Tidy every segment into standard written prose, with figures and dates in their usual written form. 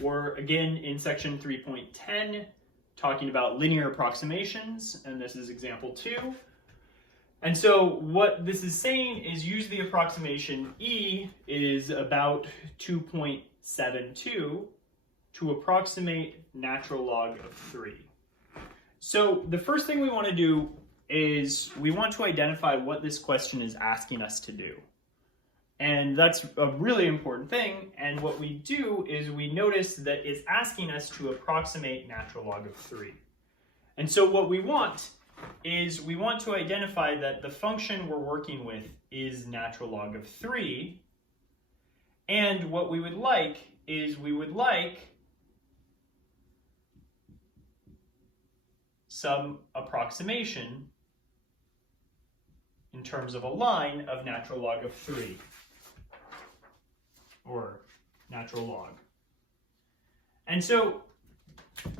We're again in section 3.10 talking about linear approximations, and this is example 2. And so what this is saying is use the approximation E is about 2.72 to approximate natural log of 3. So the first thing we want to do is we want to identify what this question is asking us to do. And that's a really important thing. And what we do is we notice that it's asking us to approximate natural log of 3. And so what we want is we want to identify that the function we're working with is natural log of 3. And what we would like is we would like some approximation in terms of a line of natural log of 3, or natural log. And so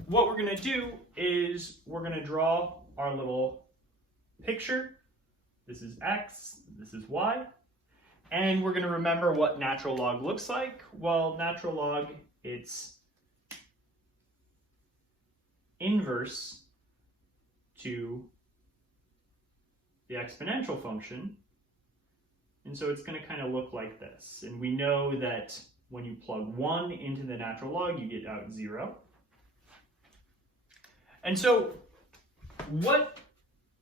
what we're going to do is we're going to draw our little picture. This is x, this is y, and we're going to remember what natural log looks like. Well, natural log, it's inverse to the exponential function, and so it's going to kind of look like this. And we know that when you plug 1 into the natural log, you get out 0. And so what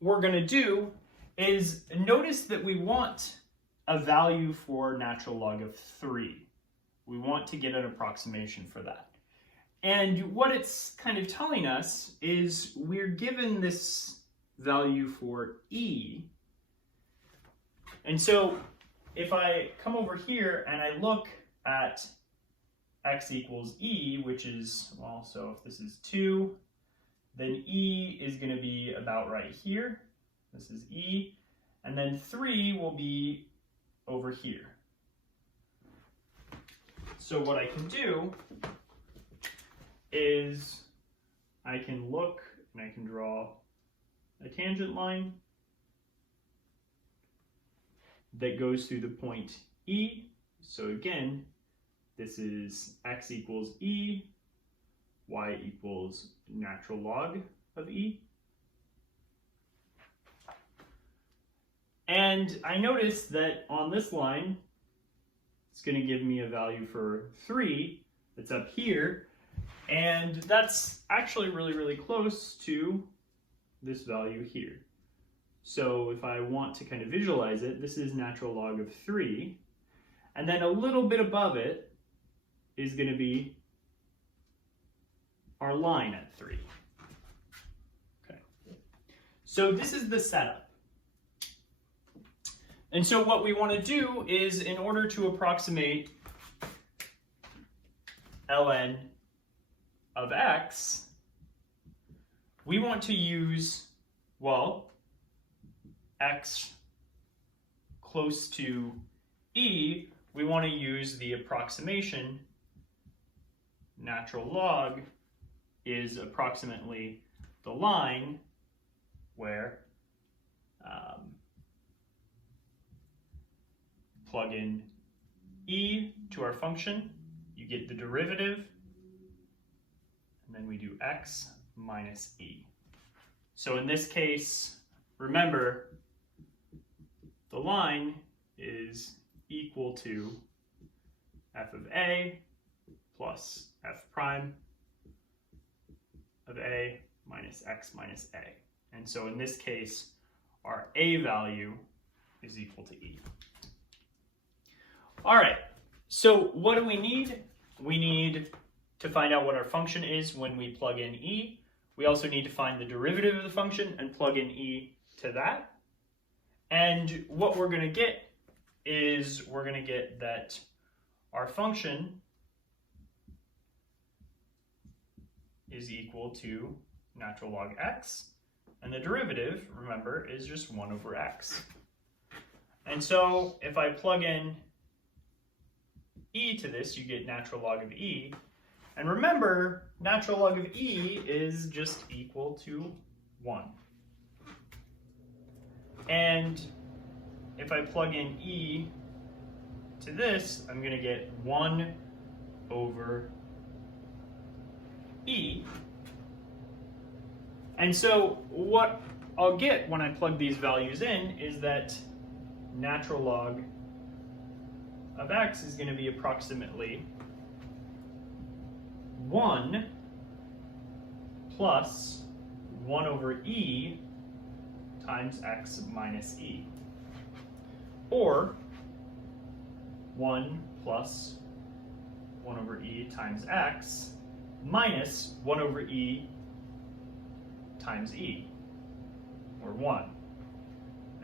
we're going to do is notice that we want a value for natural log of 3. We want to get an approximation for that. And what it's kind of telling us is we're given this value for E. And so if I come over here and I look at x equals E, which is, well, so if this is 2, then E is going to be about right here. This is E. And then 3 will be over here. So what I can do is I can look and I can draw a tangent line that goes through the point E. So again, this is x equals E, y equals natural log of E. And I notice that on this line, it's going to give me a value for 3 that's up here. And that's actually really, really close to this value here. So if I want to kind of visualize it, this is natural log of 3. And then a little bit above it is going to be our line at 3. Okay. So this is the setup. And so what we want to do is, in order to approximate ln of x, we want to use, well, x close to E, we want to use the approximation natural log is approximately the line where plug in E to our function, you get the derivative, and then we do x minus E. So in this case, remember, the line is equal to f of a plus f prime of a minus x minus a. And so in this case, our a value is equal to E. All right, so what do we need? We need to find out what our function is when we plug in E. We also need to find the derivative of the function and plug in E to that. And what we're going to get is we're going to get that our function is equal to natural log x, and the derivative, remember, is just 1 over x. And so if I plug in E to this, you get natural log of E. And remember, natural log of E is just equal to 1. And if I plug in E to this, I'm going to get 1 over And so what I'll get when I plug these values in is that natural log of x is going to be approximately 1 plus 1 over e times x minus e, or 1 plus 1 over e times x minus 1 over e times e, or 1.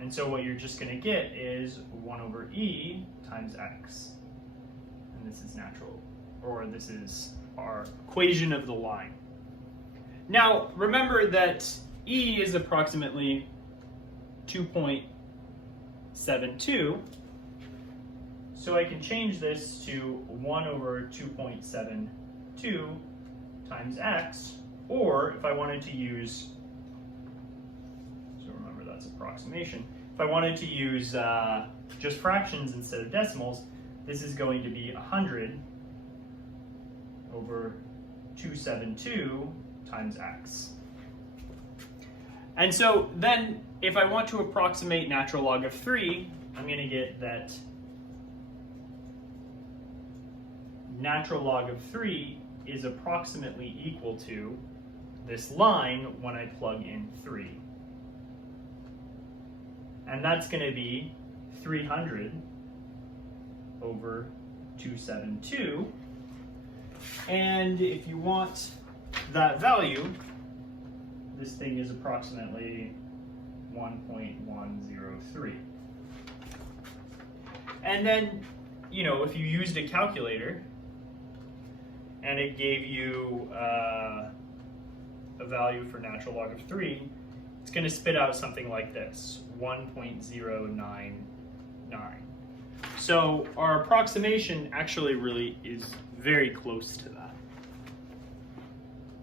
And so what you're just going to get is 1 over e times x. And this is natural, or this is our equation of the line. Now, remember that e is approximately 2.72, so I can change this to 1 over 2.72 times x, or if I wanted to use, so remember that's approximation, if I wanted to use just fractions instead of decimals, this is going to be 100 over 272 times x. And so then if I want to approximate natural log of 3, I'm going to get that natural log of 3 is approximately equal to this line when I plug in 3. And that's going to be 300 over 272. And if you want that value, this thing is approximately 1.103. And then, you know, if you used a calculator and it gave you a value for natural log of 3, it's going to spit out something like this, 1.099. So our approximation actually really is very close to that.